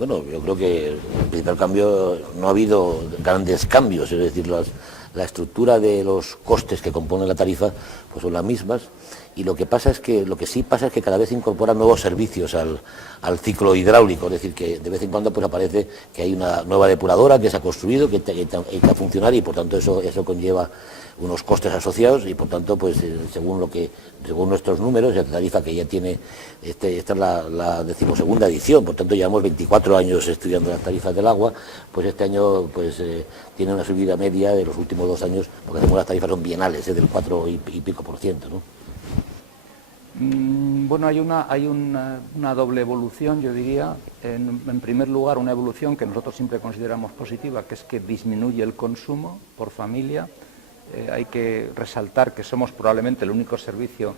Bueno, yo creo que el principal cambio, no ha habido grandes cambios, es decir, la estructura de los costes que componen la tarifa pues son las mismas, y lo que sí pasa es que cada vez incorporan nuevos servicios al ciclo hidráulico, es decir, que de vez en cuando pues aparece que hay una nueva depuradora que se ha construido, que está a funcionar, y por tanto eso conlleva unos costes asociados, y por tanto pues según nuestros números, la tarifa que ya tiene, esta es la 12ª edición, por tanto llevamos 24 años estudiando las tarifas del agua, pues este año pues tiene una subida media de los últimos 2 años, porque hacemos las tarifas son bienales, del 4 y pico por ciento, ¿no? Bueno, hay una doble evolución, yo diría. En primer lugar, una evolución que nosotros siempre consideramos positiva, que es que disminuye el consumo por familia. Hay que resaltar que somos probablemente el único servicio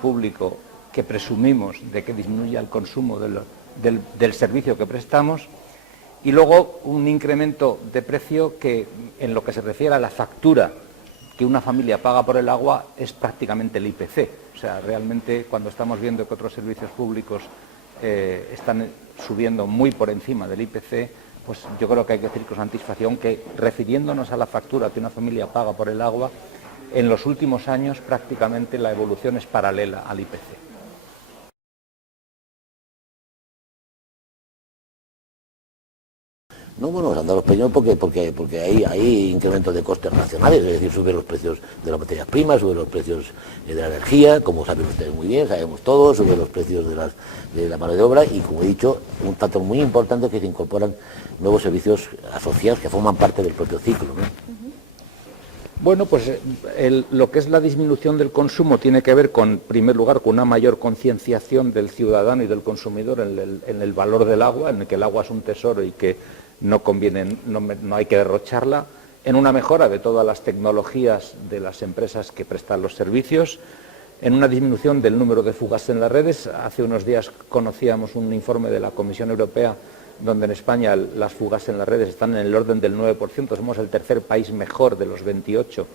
público que presumimos de que disminuya el consumo del servicio que prestamos. Y luego un incremento de precio que, en lo que se refiere a la factura que una familia paga por el agua, es prácticamente el IPC. O sea, realmente cuando estamos viendo que otros servicios públicos están subiendo muy por encima del IPC, pues yo creo que hay que decir con satisfacción que, refiriéndonos a la factura que una familia paga por el agua, en los últimos años prácticamente la evolución es paralela al IPC. No, bueno, han dado los peños porque hay incrementos de costes nacionales, es decir, suben los precios de las materias primas, suben los precios de la energía, como saben ustedes muy bien, sabemos todos, suben los precios de la mano de obra, y como he dicho, un factor muy importante es que se incorporan nuevos servicios asociados que forman parte del propio ciclo, ¿no? Bueno, pues lo que es la disminución del consumo tiene que ver, en primer lugar, con una mayor concienciación del ciudadano y del consumidor en el valor del agua, en el que el agua es un tesoro y que no hay que derrocharla, en una mejora de todas las tecnologías de las empresas que prestan los servicios, en una disminución del número de fugas en las redes. Hace unos días conocíamos un informe de la Comisión Europea donde en España las fugas en las redes están en el orden del 9%, somos el tercer país mejor de los 28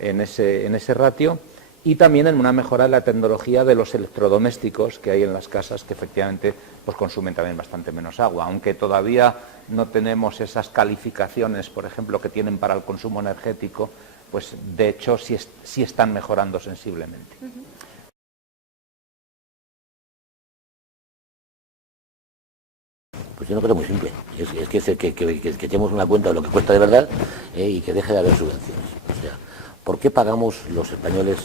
en ese ratio, y también en una mejora de la tecnología de los electrodomésticos que hay en las casas, que efectivamente pues consumen también bastante menos agua, aunque todavía no tenemos esas calificaciones, por ejemplo, que tienen para el consumo energético, pues de hecho sí están mejorando sensiblemente. Pues yo no creo muy simple, es que echemos una cuenta de lo que cuesta de verdad, y que deje de haber subvenciones. O sea, ¿por qué pagamos los españoles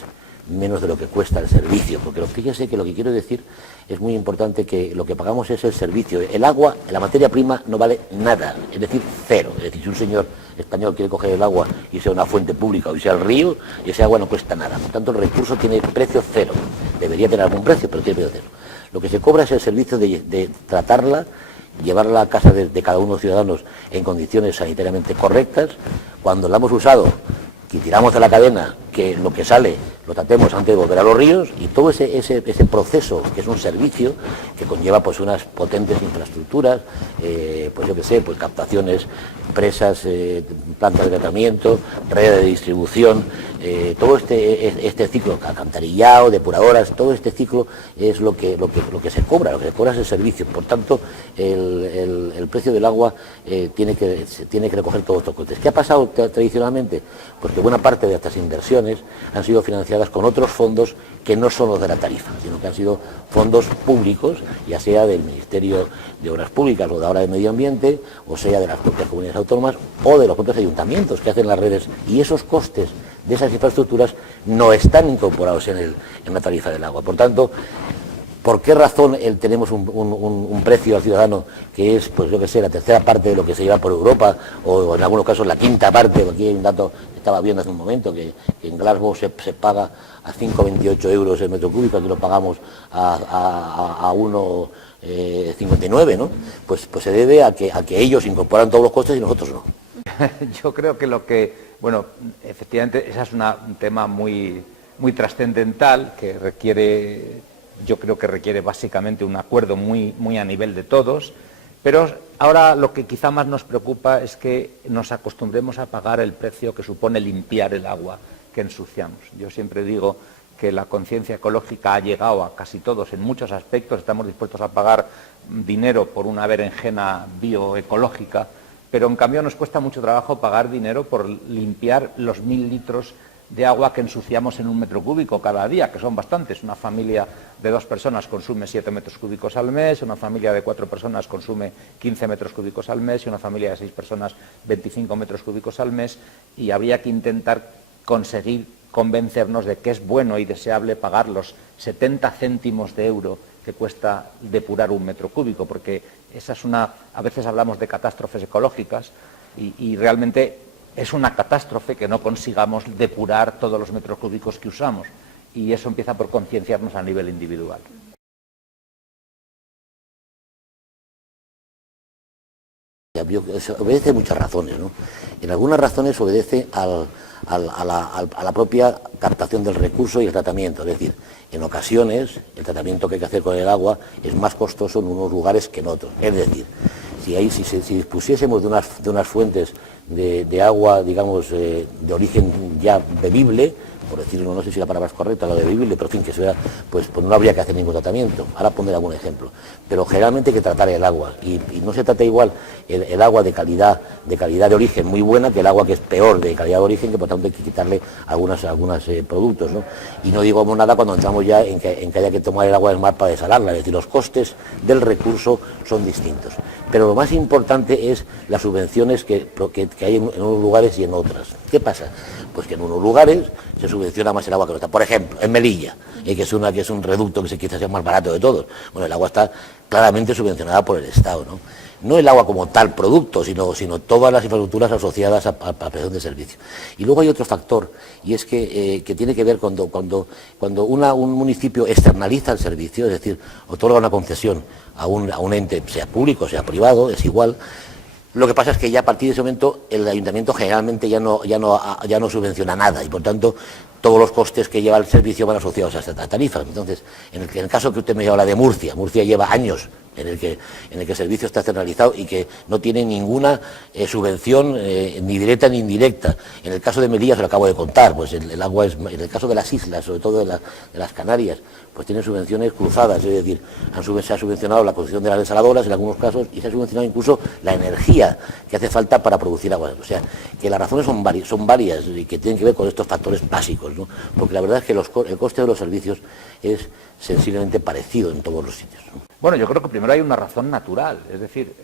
menos de lo que cuesta el servicio? Porque fíjese que lo que quiero decir es muy importante, que lo que pagamos es el servicio. El agua, la materia prima, no vale nada, es decir, cero. Es decir, si un señor español quiere coger el agua y sea una fuente pública o sea el río, y ese agua no cuesta nada. Por tanto, el recurso tiene precio cero. Debería tener algún precio, pero tiene precio cero. Lo que se cobra es el servicio de tratarla, llevarla a casa de cada uno de los ciudadanos en condiciones sanitariamente correctas. Cuando la hemos usado, y tiramos de la cadena, que lo que sale lo tratemos antes de volver a los ríos, y todo ese proceso, que es un servicio que conlleva pues unas potentes infraestructuras, pues yo qué sé, pues captaciones, presas, plantas de tratamiento, redes de distribución, todo este ciclo, alcantarillado, depuradoras, todo este ciclo es lo que se cobra es el servicio. Por tanto, el precio del agua tiene que recoger todos estos costes. ¿Qué ha pasado tradicionalmente? Pues que buena parte de estas inversiones han sido financiadas con otros fondos que no son los de la tarifa, sino que han sido fondos públicos, ya sea del Ministerio de Obras Públicas o de ahora de Medio Ambiente, o sea de las propias comunidades autónomas o de los propios ayuntamientos que hacen las redes, y esos costes de esas infraestructuras no están incorporados en la tarifa del agua. Por tanto, ¿por qué razón tenemos un precio al ciudadano que es, pues yo que sé, la tercera parte de lo que se lleva por Europa, o en algunos casos la quinta parte? Aquí hay un dato que estaba viendo hace un momento, que en Glasgow se paga a 5,28 euros el metro cúbico, aquí lo pagamos a 1,59, ¿no? Pues se debe a que ellos incorporan todos los costes y nosotros no. Yo creo que bueno, efectivamente, ese es un tema muy trascendental, que yo creo que requiere básicamente un acuerdo muy a nivel de todos, pero ahora lo que quizá más nos preocupa es que nos acostumbremos a pagar el precio que supone limpiar el agua que ensuciamos. Yo siempre digo que la conciencia ecológica ha llegado a casi todos en muchos aspectos. Estamos dispuestos a pagar dinero por una berenjena bioecológica, pero en cambio nos cuesta mucho trabajo pagar dinero por limpiar los 1000 litros de agua que ensuciamos en un metro cúbico cada día, que son bastantes. Una familia de 2 personas consume 7 metros cúbicos al mes, una familia de 4 personas consume 15 metros cúbicos al mes y una familia de 6 personas 25 metros cúbicos al mes, y habría que intentar conseguir convencernos de que es bueno y deseable pagar los 70 céntimos de euro que cuesta depurar un metro cúbico, porque esa es a veces hablamos de catástrofes ecológicas y realmente es una catástrofe que no consigamos depurar todos los metros cúbicos que usamos, y eso empieza por concienciarnos a nivel individual. Obedece a muchas razones, ¿no? En algunas razones obedece a la propia captación del recurso y el tratamiento. Es decir, en ocasiones el tratamiento que hay que hacer con el agua es más costoso en unos lugares que en otros. Es decir, si dispusiésemos de unas fuentes de agua, digamos, de origen ya bebible, por decirlo, no sé si la palabra es correcta, lo de bebible, pero en fin, que sea, pues no habría que hacer ningún tratamiento. Ahora pondré algún ejemplo. Pero generalmente hay que tratar el agua, y no se trata igual el agua de calidad de origen muy buena que el agua que es peor de calidad de origen, que por tanto hay que quitarle algunos productos, ¿no? Y no digamos nada cuando entramos ya en que haya que tomar el agua del mar para desalarla, es decir, los costes del recurso son distintos. Pero lo más importante es las subvenciones que hay en unos lugares y en otras. ¿Qué pasa? Pues que en unos lugares se subvenciona más el agua que en otros. Por ejemplo, en Melilla, que es un reducto que quizás sea el más barato de todos. Bueno, el agua está claramente subvencionada por el Estado, ¿no? No el agua como tal producto, sino todas las infraestructuras asociadas a la prestación de servicio. Y luego hay otro factor, y es que tiene que ver cuando un municipio externaliza el servicio, es decir, otorga una concesión a un ente, sea público, sea privado, es igual. Lo que pasa es que ya a partir de ese momento el ayuntamiento generalmente ya no subvenciona nada, y por tanto todos los costes que lleva el servicio van asociados a esta tarifa. Entonces, en el caso que usted me habla de Murcia lleva años en el que el servicio está externalizado y que no tiene ninguna subvención ni directa ni indirecta. En el caso de Melilla se lo acabo de contar, pues el agua es, en el caso de las islas, sobre todo de las Canarias, pues tienen subvenciones cruzadas, es decir, se ha subvencionado la construcción de las desaladoras en algunos casos, y se ha subvencionado incluso la energía que hace falta para producir agua. O sea, que las razones son varias y que tienen que ver con estos factores básicos, ¿no? Porque la verdad es que el coste de los servicios es sensiblemente parecido en todos los sitios, ¿no? Bueno, yo creo que primero hay una razón natural, es decir,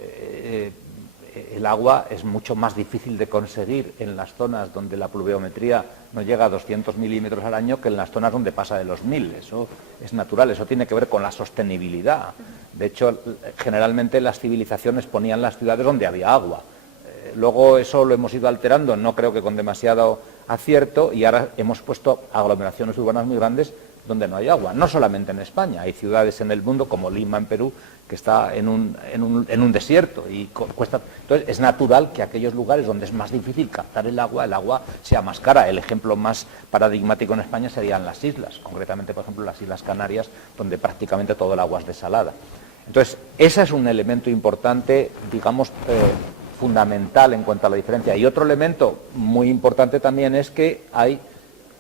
el agua es mucho más difícil de conseguir en las zonas donde la pluviometría no llega a 200 milímetros al año que en las zonas donde pasa de los 1000. Eso es natural, eso tiene que ver con la sostenibilidad. De hecho, generalmente las civilizaciones ponían las ciudades donde había agua. Luego eso lo hemos ido alterando, no creo que con demasiado acierto, y ahora hemos puesto aglomeraciones urbanas muy grandes donde no hay agua. No solamente en España, hay ciudades en el mundo como Lima en Perú que está en un desierto y cuesta. Entonces es natural que aquellos lugares donde es más difícil captar el agua sea más cara. El ejemplo más paradigmático en España serían las islas, concretamente por ejemplo las Islas Canarias, donde prácticamente todo el agua es desalada. Entonces ese es un elemento importante, digamos, fundamental en cuanto a la diferencia. Y otro elemento muy importante también es que hay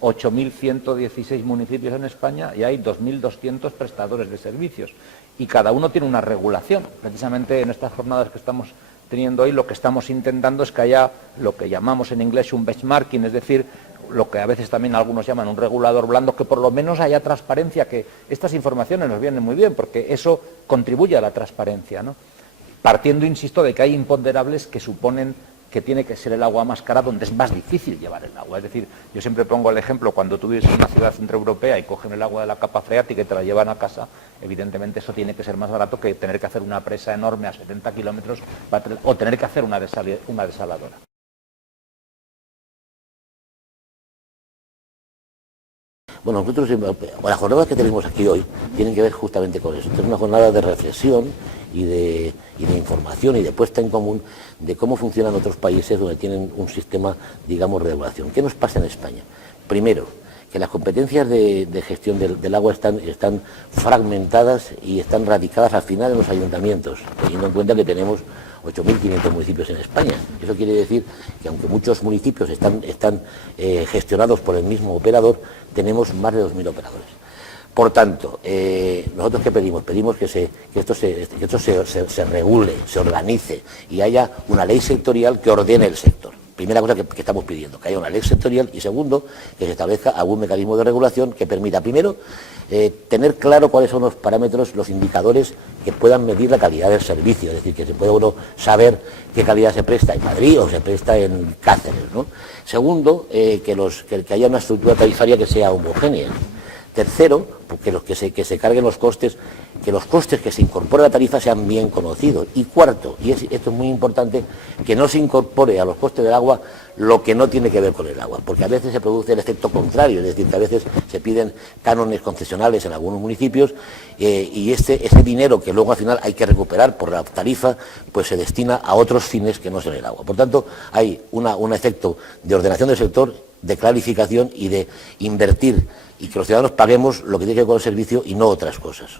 8.116 municipios en España y hay 2.200 prestadores de servicios, y cada uno tiene una regulación. Precisamente en estas jornadas que estamos teniendo hoy, lo que estamos intentando es que haya lo que llamamos en inglés un benchmarking, es decir, lo que a veces también algunos llaman un regulador blando, que por lo menos haya transparencia, que estas informaciones nos vienen muy bien porque eso contribuye a la transparencia, ¿no? Partiendo, insisto, de que hay imponderables que suponen que tiene que ser el agua más cara donde es más difícil llevar el agua. Es decir, yo siempre pongo el ejemplo, cuando tú vives en una ciudad centroeuropea y cogen el agua de la capa freática y te la llevan a casa, evidentemente eso tiene que ser más barato que tener que hacer una presa enorme a 70 kilómetros o tener que hacer una desaladora. Bueno, nosotros, las jornadas que tenemos aquí hoy tienen que ver justamente con eso. Es una jornada de reflexión y de información y de puesta en común de cómo funcionan otros países donde tienen un sistema, digamos, de regulación. ¿Qué nos pasa en España? Primero, que las competencias de gestión del agua están fragmentadas y están radicadas al final en los ayuntamientos, teniendo en cuenta que tenemos 8.500 municipios en España. Eso quiere decir que aunque muchos municipios están gestionados por el mismo operador, tenemos más de 2.000 operadores. Por tanto, nosotros ¿qué pedimos? Pedimos que esto se regule, se organice y haya una ley sectorial que ordene el sector. Primera cosa que estamos pidiendo, que haya una ley sectorial, y segundo, que se establezca algún mecanismo de regulación que permita, primero, tener claro cuáles son los parámetros, los indicadores que puedan medir la calidad del servicio, es decir, que se pueda uno saber qué calidad se presta en Madrid o se presta en Cáceres, ¿no? Segundo, que haya una estructura tarifaria que sea homogénea. Tercero, que se carguen los costes, que los costes que se incorporen a la tarifa sean bien conocidos. Y cuarto, y esto es muy importante, que no se incorpore a los costes del agua lo que no tiene que ver con el agua, porque a veces se produce el efecto contrario, es decir, que a veces se piden cánones concesionales en algunos municipios y ese dinero que luego al final hay que recuperar por la tarifa, pues se destina a otros fines que no son el agua. Por tanto, hay un efecto de ordenación del sector, de clarificación y de invertir y que los ciudadanos paguemos lo que tiene que ver con el servicio y no otras cosas.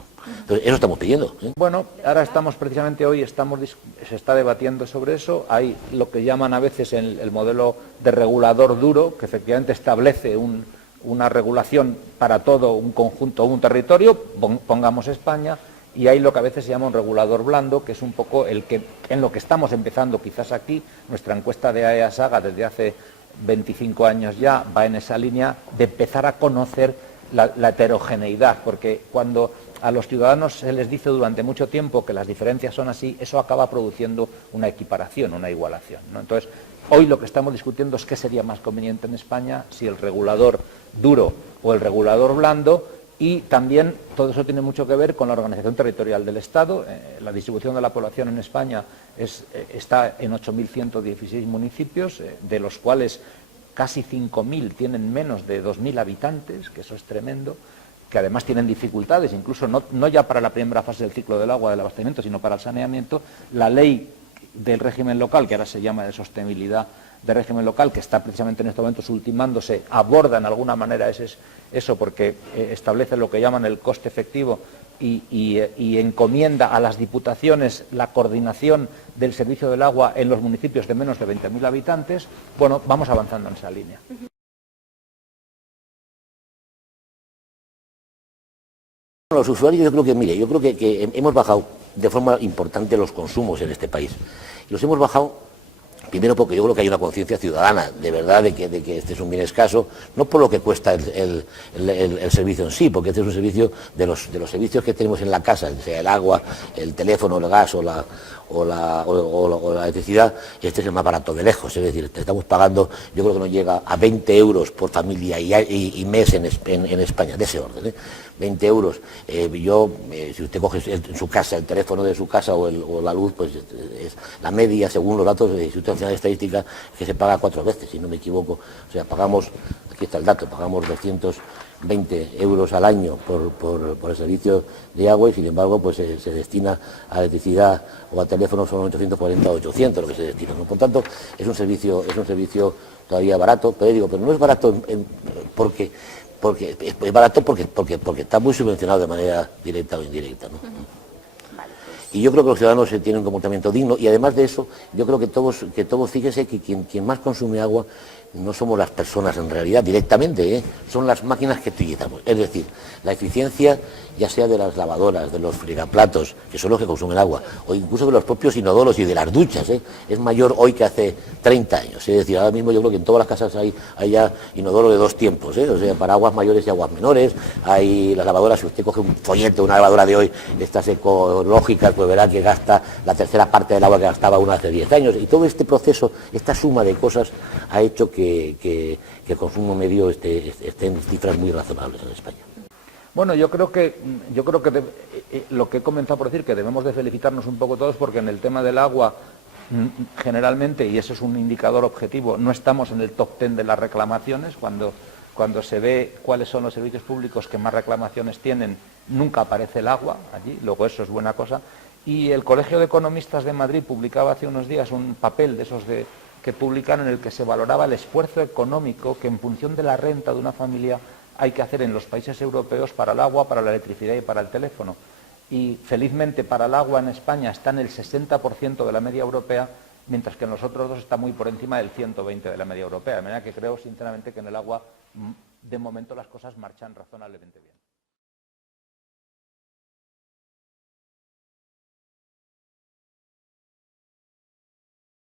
Entonces, eso estamos pidiendo, ¿eh? Bueno, ahora precisamente hoy se está debatiendo sobre eso. Hay lo que llaman a veces el modelo de regulador duro, que efectivamente establece una regulación para todo un conjunto o un territorio, pongamos España, y hay lo que a veces se llama un regulador blando, que es un poco en lo que estamos empezando quizás aquí. Nuestra encuesta de AEA-SAGA desde hace 25 años ya va en esa línea de empezar a conocer la heterogeneidad, porque cuando a los ciudadanos se les dice durante mucho tiempo que las diferencias son así, eso acaba produciendo una equiparación, una igualación, ¿no? Entonces, hoy lo que estamos discutiendo es qué sería más conveniente en España, si el regulador duro o el regulador blando, y también todo eso tiene mucho que ver con la organización territorial del Estado. La distribución de la población en España está en 8.116 municipios, de los cuales casi 5.000 tienen menos de 2.000 habitantes, que eso es tremendo, que además tienen dificultades, incluso no ya para la primera fase del ciclo del agua, del abastecimiento, sino para el saneamiento. La ley del régimen local, que ahora se llama de sostenibilidad de régimen local, que está precisamente en estos momentos ultimándose, aborda en alguna manera eso porque establece lo que llaman el coste efectivo y encomienda a las diputaciones la coordinación del servicio del agua en los municipios de menos de 20.000 habitantes. Bueno, vamos avanzando en esa línea. Los usuarios, yo creo que hemos bajado de forma importante los consumos en este país. Y los hemos bajado primero porque yo creo que hay una conciencia ciudadana, de verdad, de que este es un bien escaso, no por lo que cuesta el servicio en sí, porque este es un servicio de los servicios que tenemos en la casa, sea el agua, el teléfono, el gas o la electricidad, este es el más barato de lejos, es decir, estamos pagando, yo creo que nos llega a 20 euros por familia y mes en España, de ese orden, ¿eh? 20 euros. Si usted coge en su casa el teléfono de su casa o la luz, pues es la media, según los datos de Instituto Nacional de Estadística, que se paga 4 veces, si no me equivoco. O sea, pagamos, aquí está el dato, pagamos 220 euros al año por el servicio de agua y, sin embargo, pues se destina a electricidad o a teléfono son 840 o 800 lo que se destina, ¿no? Por tanto, es un servicio todavía barato, pero no es barato porque es barato porque está muy subvencionado de manera directa o indirecta, ¿no? Y yo creo que los ciudadanos tienen un comportamiento digno y además de eso, yo creo que todos fíjese que quien más consume agua no somos las personas en realidad directamente, ¿eh? Son las máquinas que utilizamos. Es decir, la eficiencia ya sea de las lavadoras, de los fregaplatos, que son los que consumen agua, o incluso de los propios inodoros y de las duchas, ¿eh? Es mayor hoy que hace 30 años. Es decir, ahora mismo yo creo que en todas las casas hay ya inodoro de 2 tiempos, ¿eh? O sea, para aguas mayores y aguas menores. Hay las lavadoras, si usted coge un folleto, una lavadora de hoy, estas ecológicas, pues verá que gasta la tercera parte del agua que gastaba una hace 10 años. Y todo este proceso, esta suma de cosas, ha hecho que el consumo medio esté en cifras muy razonables en España. Bueno, yo creo que lo que he comenzado por decir, que debemos de felicitarnos un poco todos, porque en el tema del agua, generalmente, y eso es un indicador objetivo, no estamos en el top 10 de las reclamaciones. Cuando se ve cuáles son los servicios públicos que más reclamaciones tienen, nunca aparece el agua allí, luego eso es buena cosa. Y el Colegio de Economistas de Madrid publicaba hace unos días un papel de esos que publican, en el que se valoraba el esfuerzo económico que en función de la renta de una familia hay que hacer en los países europeos para el agua, para la electricidad y para el teléfono. Y felizmente para el agua en España está en el 60% de la media europea, mientras que en los otros dos está muy por encima del 120% de la media europea. De manera que creo sinceramente que en el agua de momento las cosas marchan razonablemente bien.